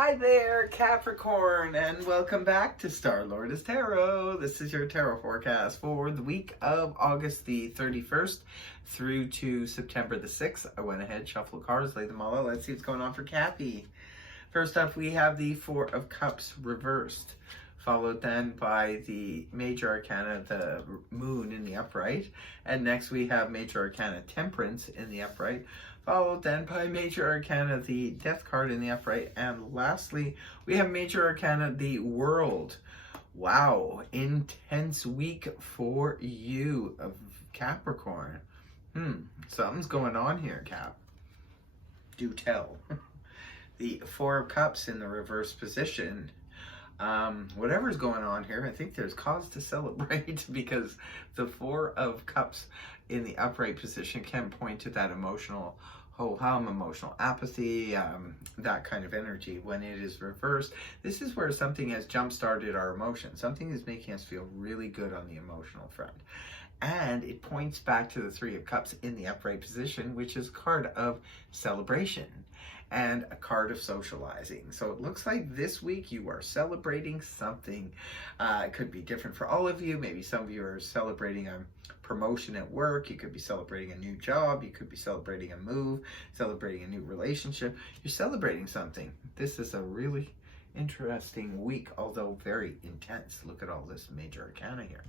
Hi there, Capricorn, and welcome back to Star Lourdes Tarot. This is your tarot forecast for the week of August the 31st through to September the 6th. I went ahead, shuffled cards, laid them all out. Let's see what's going on for Cappy. First up, we have the Four of Cups reversed, followed then by the Major Arcana, the Moon in the upright. And next we have Major Arcana, Temperance in the upright, followed then by Major Arcana, the Death card in the upright. And lastly, we have Major Arcana, the World. Wow, intense week for you, of Capricorn. Something's going on here, Cap. Do tell. The Four of Cups in the reverse position. Whatever's going on here, I think there's cause to celebrate because the Four of Cups in the upright position can point to that emotional ho-hum, emotional apathy, that kind of energy. When it is reversed, this is where something has jump-started our emotions. Something is making us feel really good on the emotional front. And it points back to the Three of Cups in the upright position, which is a card of celebration and a card of socializing. So it looks like this week you are celebrating something. It could be different for all of you. Maybe some of you are celebrating a promotion at work. You could be celebrating a new job. You could be celebrating a move, celebrating a new relationship. You're celebrating something. This is a really interesting week, although very intense. Look at all this Major Arcana here.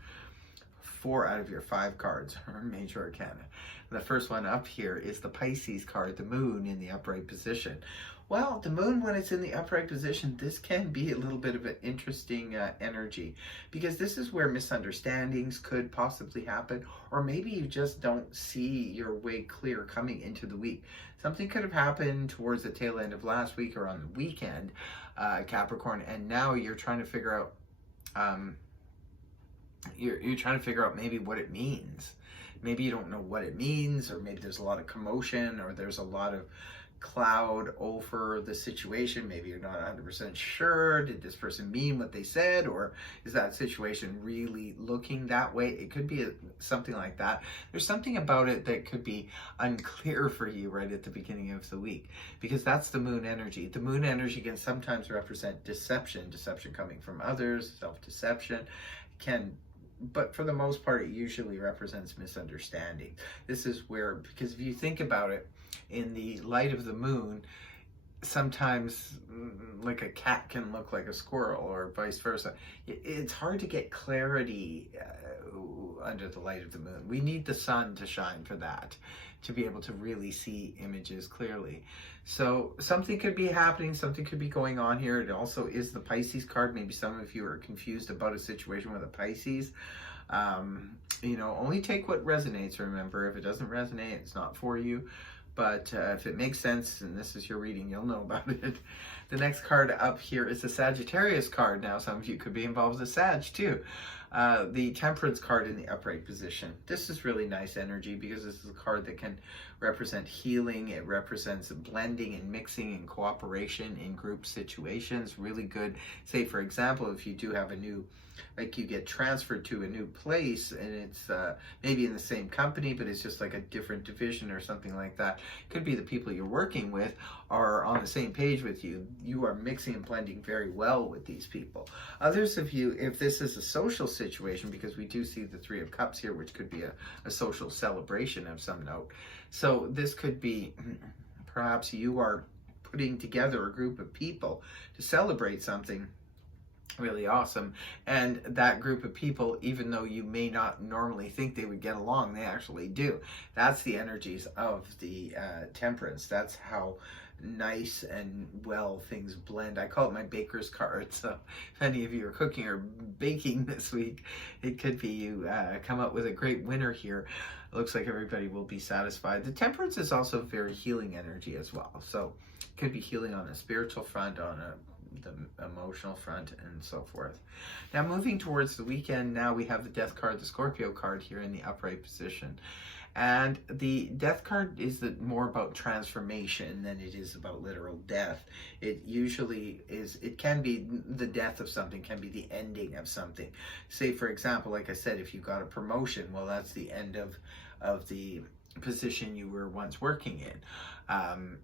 4 out of your 5 cards are Major Arcana. The first one up here is the Pisces card, the Moon in the upright position. Well, the Moon, when it's in the upright position, this can be a little bit of an interesting energy, because this is where misunderstandings could possibly happen, or maybe you just don't see your way clear coming into the week. Something could have happened towards the tail end of last week or on the weekend, Capricorn, and now you're trying to figure out you're trying to figure out maybe what it means. Maybe you don't know what it means, or maybe there's a lot of commotion, or there's a lot of cloud over the situation. Maybe you're not 100% sure. Did this person mean what they said, or is that situation really looking that way? It could be something like that. There's something about it that could be unclear for you right at the beginning of the week, because that's the Moon energy. The Moon energy can sometimes represent deception coming from others, self-deception, but for the most part, it usually represents misunderstanding. This is where, because if you think about it, in the light of the moon, sometimes like a cat can look like a squirrel, or vice versa. It's hard to get clarity under the light of the moon. We need the sun to shine for that, to be able to really see images clearly. So something could be happening, something could be going on here. It also is the Pisces card. Maybe some of you are confused about a situation with a Pisces. Only take what resonates, remember. If it doesn't resonate, it's not for you. But if it makes sense, and this is your reading, you'll know about it. The next card up here is the Sagittarius card. Now, some of you could be involved with Sag too. The Temperance card in the upright position. This is really nice energy, because this is a card that can represent healing. It represents blending and mixing and cooperation in group situations. Really good. Say, for example, if you do have a new, like you get transferred to a new place, and it's maybe in the same company, but it's just like a different division or something like that. Could be the people you're working with are on the same page with you. You are mixing and blending very well with these people. Others of you, if this is a social situation, because we do see the Three of Cups here, which could be a social celebration of some note. So this could be, perhaps you are putting together a group of people to celebrate something really awesome, and that group of people, even though you may not normally think they would get along, they actually do. That's the energies of the Temperance. That's how nice and well things blend. I call it my baker's card. So if any of you are cooking or baking this week, it could be you come up with a great winner here. It looks like everybody will be satisfied. The Temperance is also very healing energy as well. So it could be healing on a spiritual front, on the emotional front, and so forth. Now, moving towards the weekend, now we have the Death card, the Scorpio card here in the upright position. And the Death card is more about transformation than it is about literal death. It usually is, it can be the death of something, can be the ending of something. Say, for example, like I said, if you got a promotion, well, that's the end of the position you were once working in.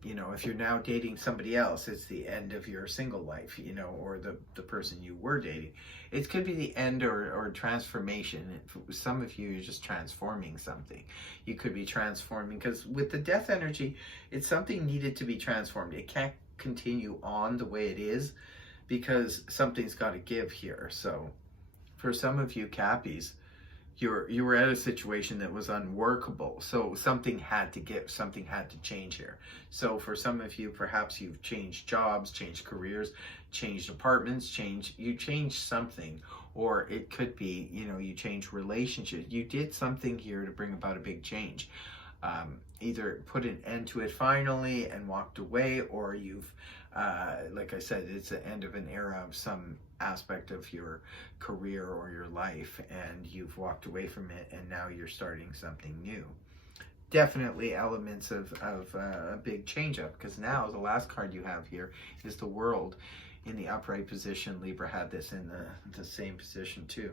You know, if you're now dating somebody else, it's the end of your single life, you know, or the person you were dating. It could be the end or transformation. For some of you, you're just transforming something. You could be transforming, because with the death energy, it's something needed to be transformed. It can't continue on the way it is, because something's got to give here. So for some of you Cappies, you were at a situation that was unworkable, so something had to give, something had to change here. So for some of you, perhaps you've changed jobs, changed careers, changed apartments, you changed something. Or it could be, you know, you changed relationships. You did something here to bring about a big change. Either put an end to it finally and walked away, or you've like I said, it's the end of an era of some aspect of your career or your life, and you've walked away from it, and now you're starting something new. Definitely elements of a big change up, because now the last card you have here is the World in the upright position. Libra had this in the same position too.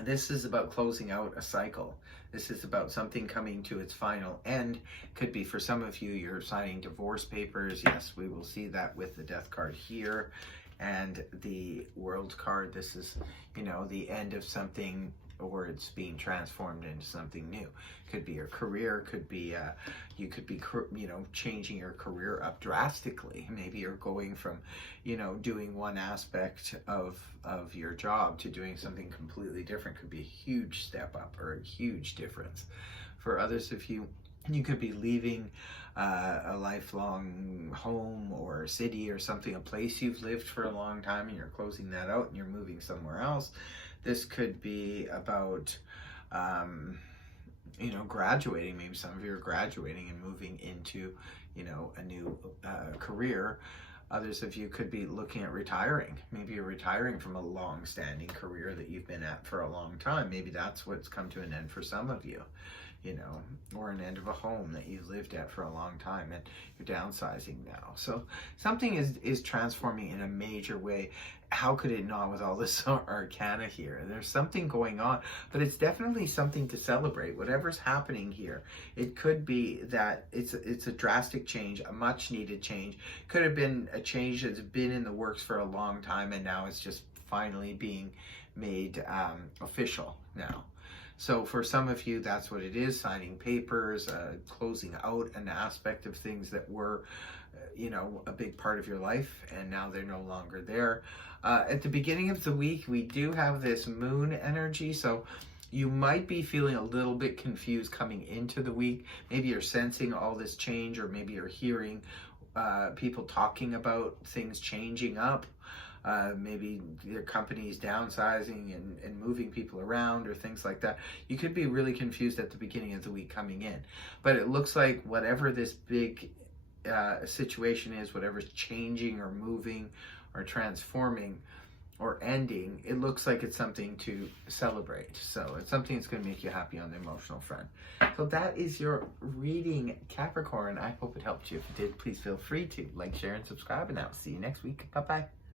This is about closing out a cycle. This is about something coming to its final end. Could be for some of you, you're signing divorce papers. Yes, we will see that with the Death card here. And the World card, this is, you know, the end of something, or it's being transformed into something new. Could be your career, could be, you could be, you know, changing your career up drastically. Maybe you're going from, you know, doing one aspect of your job to doing something completely different. Could be a huge step up or a huge difference. For others of you, you could be leaving a lifelong home or city or something, a place you've lived for a long time, and you're closing that out and you're moving somewhere else. This could be about, you know, graduating. Maybe some of you are graduating and moving into, you know, a new career. Others of you could be looking at retiring. Maybe you're retiring from a long-standing career that you've been at for a long time. Maybe that's what's come to an end for some of you, you know, or an end of a home that you've lived at for a long time, and you're downsizing now. So something is transforming in a major way. How could it not with all this arcana here? There's something going on, but it's definitely something to celebrate. Whatever's happening here, it could be that it's a drastic change, a much needed change. Could have been a change that's been in the works for a long time, and now it's just finally being made official now. So for some of you, that's what it is: signing papers, closing out an aspect of things that were, you know, a big part of your life, and now they're no longer there. At the beginning of the week, we do have this moon energy, so you might be feeling a little bit confused coming into the week. Maybe you're sensing all this change, or maybe you're hearing people talking about things changing up. Maybe your company's downsizing and moving people around, or things like that. You could be really confused at the beginning of the week coming in. But it looks like whatever this big situation is, whatever's changing or moving or transforming or ending, it looks like it's something to celebrate. So it's something that's going to make you happy on the emotional front. So that is your reading, Capricorn. I hope it helped you. If it did, please feel free to like, share, and subscribe. And I'll see you next week. Bye-bye.